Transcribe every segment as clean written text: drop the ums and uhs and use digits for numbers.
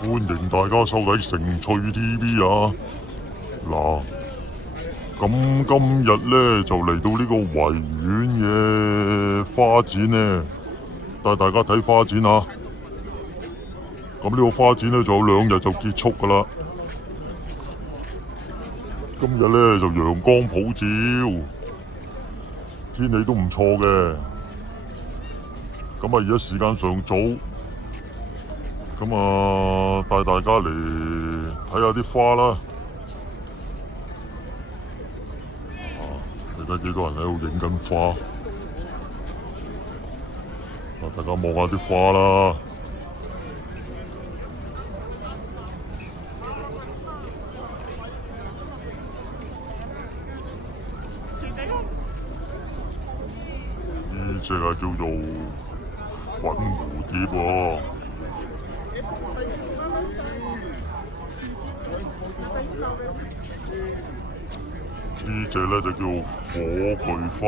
歡迎大家收睇成趣 TV 啊！嗱，咁今日咧就嚟到呢個維園嘅花展咧，帶大家睇花展啊！咁呢個花展咧仲有2日就結束噶啦。今日咧就陽光普照，天氣都唔錯嘅。咁啊，而家時間尚早，咁啊帶大家嚟睇下啲花啦。你睇幾多人喺度影緊花？大家望下啲花啦。呢隻係叫做粉蝴蝶喎。呢隻咧就叫火炬花。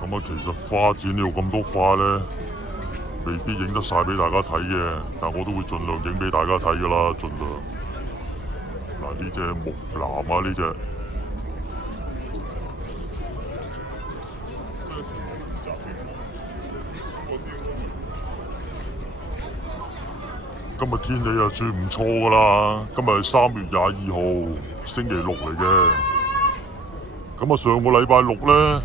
咁啊，其實花展呢度咁多花咧，未必影得晒俾大家睇嘅，但我都會盡量影俾大家睇噶啦，盡量。嗱，呢隻木蘭啊，呢隻今日天氣又算唔錯噶啦，今日係3月22號，星期6嚟嘅。咁啊，上個禮拜6咧，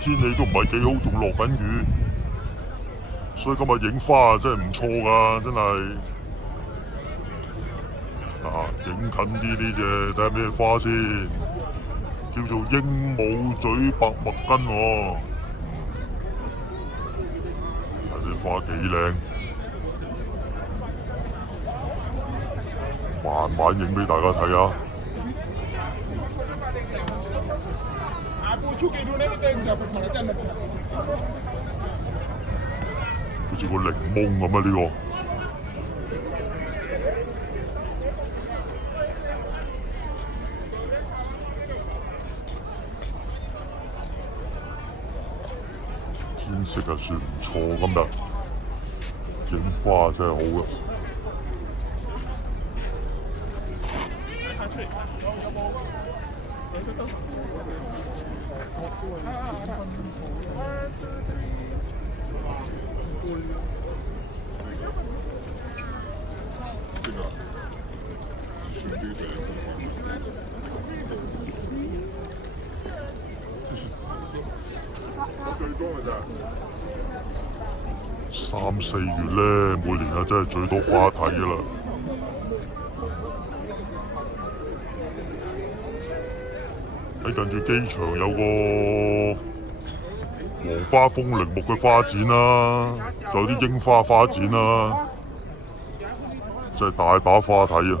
天氣都唔係幾好，仲落緊雨，所以今日影花真係唔錯噶，真係。影近啲呢隻，睇下咩花先，叫做鸚鵡嘴白墨根喎。啲花幾靚，慢慢影俾大家睇啊！好似個檸檬咁啊！呢個天色啊算唔錯，今日影花真係好啊！3、4月咧，每年啊真係最多花睇噶啦。喺近住機場有個黃花風鈴木嘅花展啦，仲有啲櫻花花展啦，真係大把花睇啊！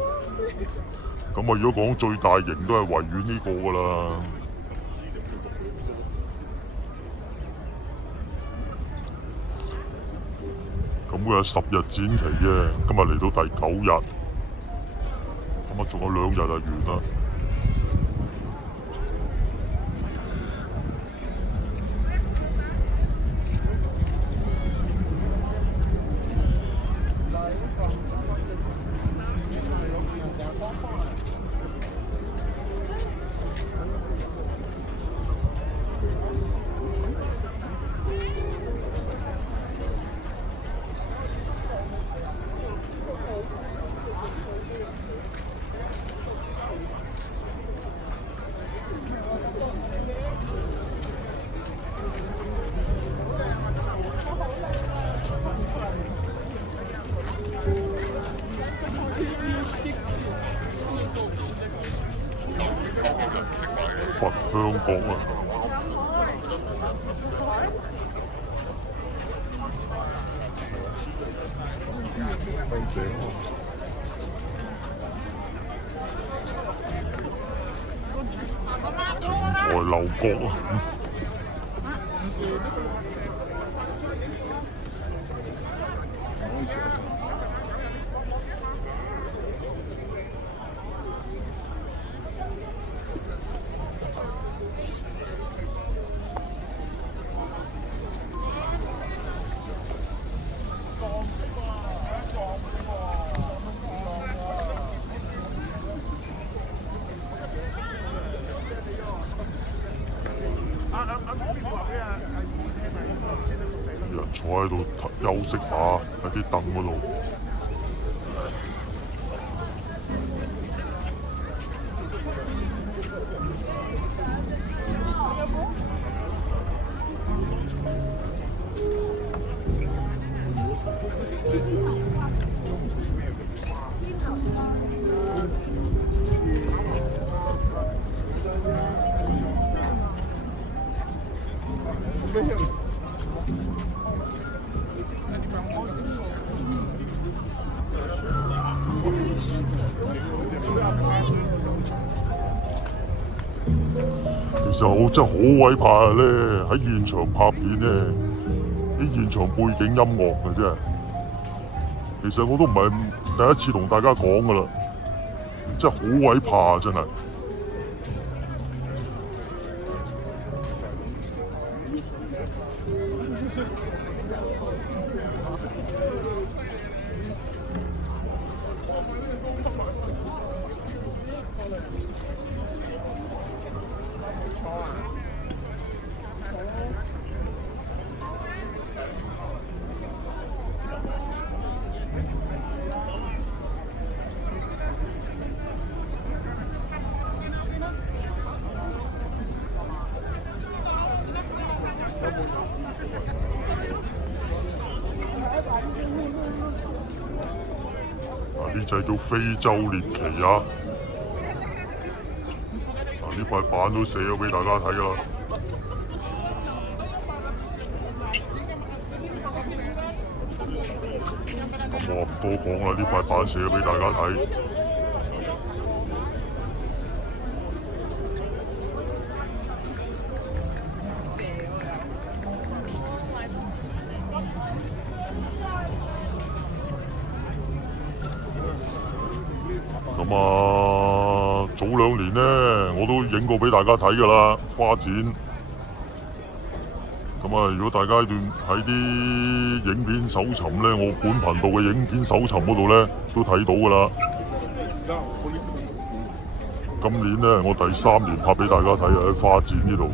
咁啊，如果講最大型都係維園呢個噶啦。咁會有10日展期嘅，今日嚟到第9日，咁啊仲有2日就完啦。佛香港啊！亭台樓閣啊！啲人坐喺度休息下喺啲凳嗰度。其實我真係好鬼怕咧，喺現場拍片咧，啲現場背景音樂嘅真係。其實我都唔係第一次同大家講噶啦，真係好鬼怕真係。呢就係叫非洲獵奇啊！呢塊板都寫咗俾大家睇啦。咁我唔多講啦，呢塊板寫咗俾大家睇。咁啊，早2年咧，我都影過俾大家睇㗎啦，花展。咁啊，如果大家喺啲影片搜尋咧，我本頻道嘅影片搜尋嗰度咧，都睇到㗎啦。今年咧，我第3年拍俾大家睇啊，喺花展呢度。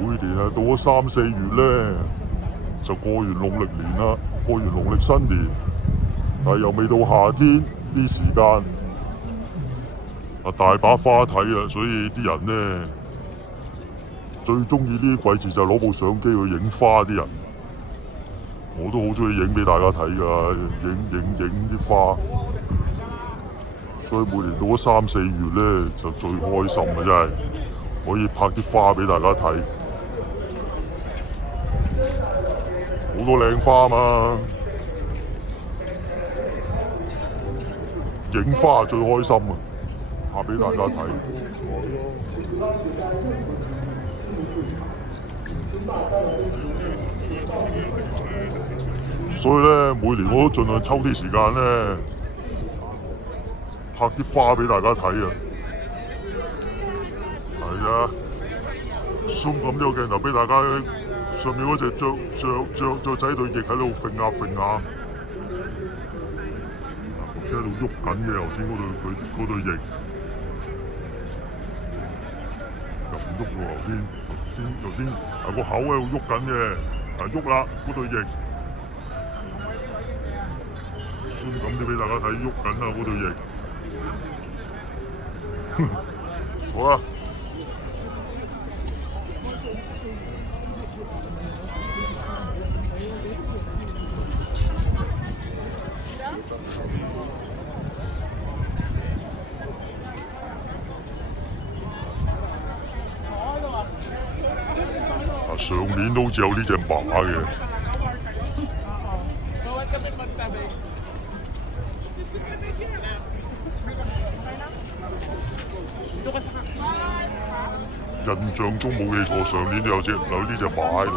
每年啊，到咗3、4月咧，就過完農曆年啦，過完農曆新年，但係又未到夏天啲時間，啊大把花睇啊，所以啲人咧最鍾意呢啲季節就攞部相機去影花啲人，我都好鍾意影俾大家睇㗎，影啲花，所以每年到咗3、4月咧就最開心嘅真係，可以拍啲花俾大家睇。好多靚花嘛，影花最開心啊！拍俾大家睇。所以咧，每年我都盡量抽啲時間咧，拍啲花俾大家睇啊！係啊 ，zoom 咁呢個鏡頭俾大家。上面嗰隻雀仔對翼喺度揈下揈下，頭先喺度喐緊嘅，頭先嗰對翼又唔喐喎，頭先個口喺度喐緊嘅，喐啦嗰對翼，先咁啲俾大家睇，喐緊啊嗰對翼，好啦。上年都好似有呢隻馬嘅。印象中冇記錯，上年都有呢隻馬喺度。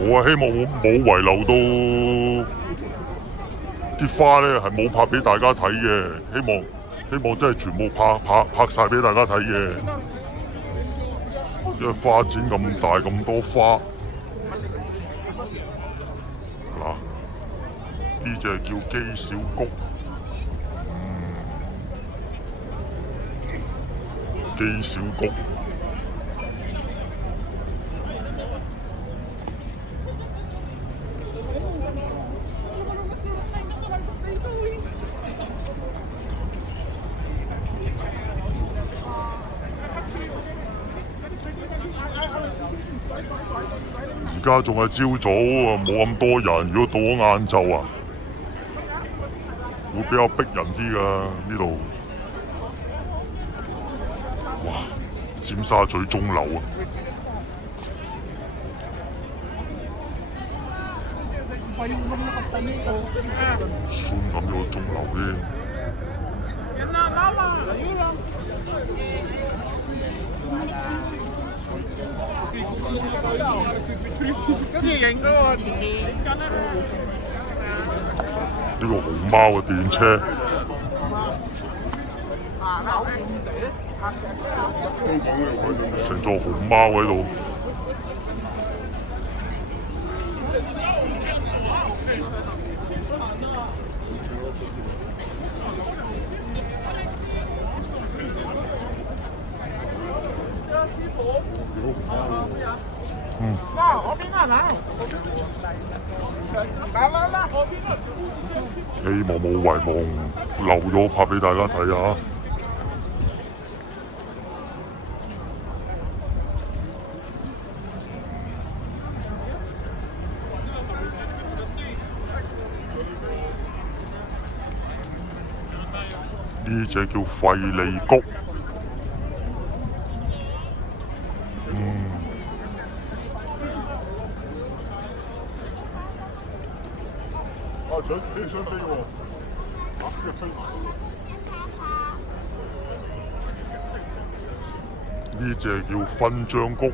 我希望冇遺留到啲花咧，係冇拍俾大家睇嘅。希望真係全部拍晒俾大家睇嘅。因為花展咁大咁多花，嗱，呢隻叫姬小菊，姬小菊。而家仲係朝早啊，冇咁多人。如果到咗晏晝啊，會比較逼人啲㗎呢度。哇！尖沙咀鐘樓啊，酸咁咗個鐘樓添。跟住影嗰個前面。呢個熊貓嘅電車，成座熊貓喺度。希望冇遺忘漏咗拍俾大家睇下。呢隻叫費利菊。想飛喎，呢隻叫勳章菊。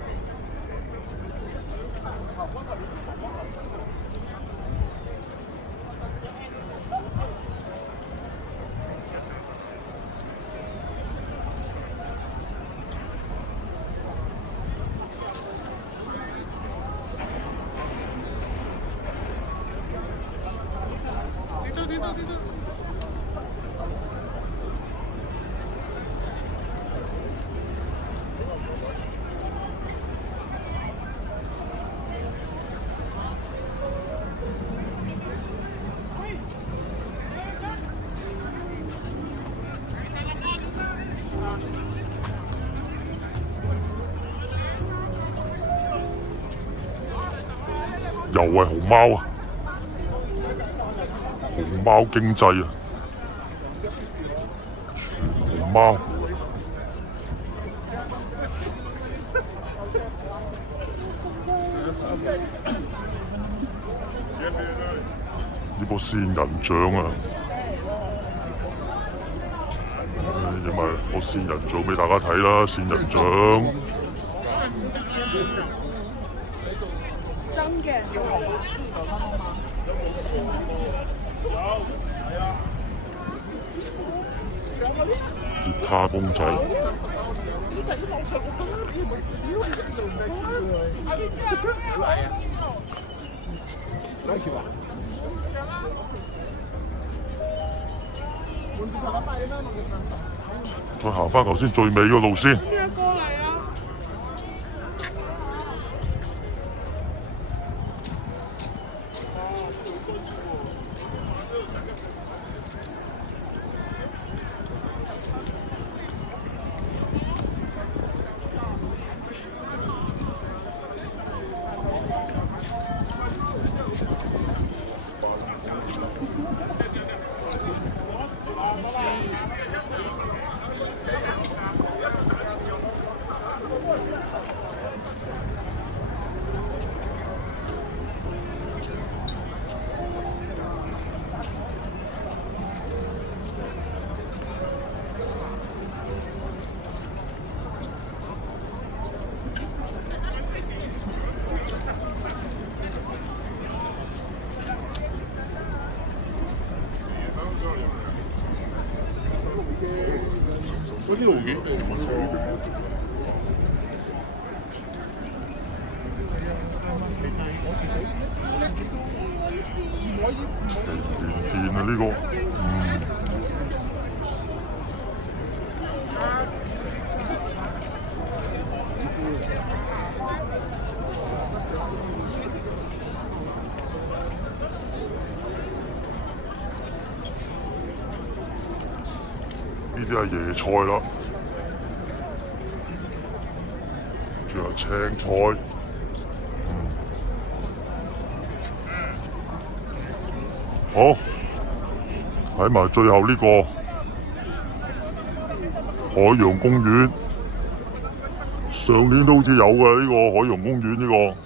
又係熊貓啊！熊貓經濟啊！全熊貓。呢個仙人掌啊！影埋個仙人掌俾大家睇啦，仙人掌。真嘅，吉他公仔，再行返頭先最尾個路先。嗰啲路嘅，電啊呢個，呢啲係椰菜啦，仲有青菜，好，睇埋最後呢個海洋公園，上年都好似有嘅呢個海洋公園呢個。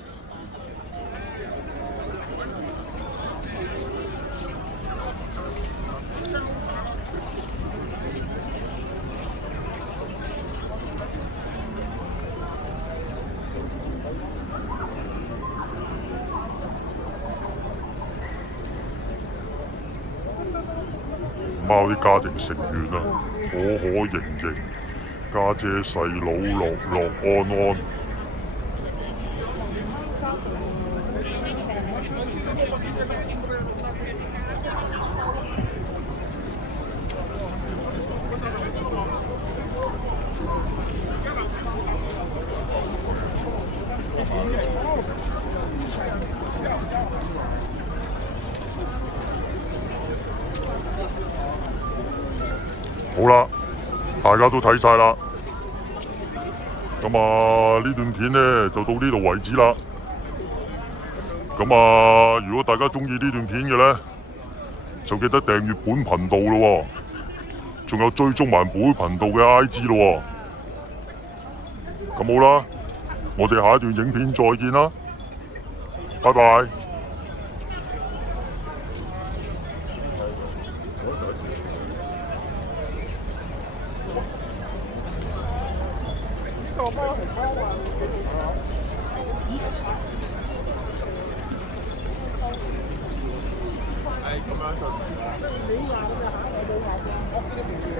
貓啲家庭成員啊，可可盈盈，家姐細佬樂樂安安。好啦，大家都睇晒啦，咁啊呢段片呢就到呢度為止啦。咁啊，如果大家中意呢段片嘅呢，就記得訂閱本頻道咯，仲有追蹤埋本頻道嘅 IG 咯。咁好啦，我哋下一段影片再見啦，拜拜。係咁樣。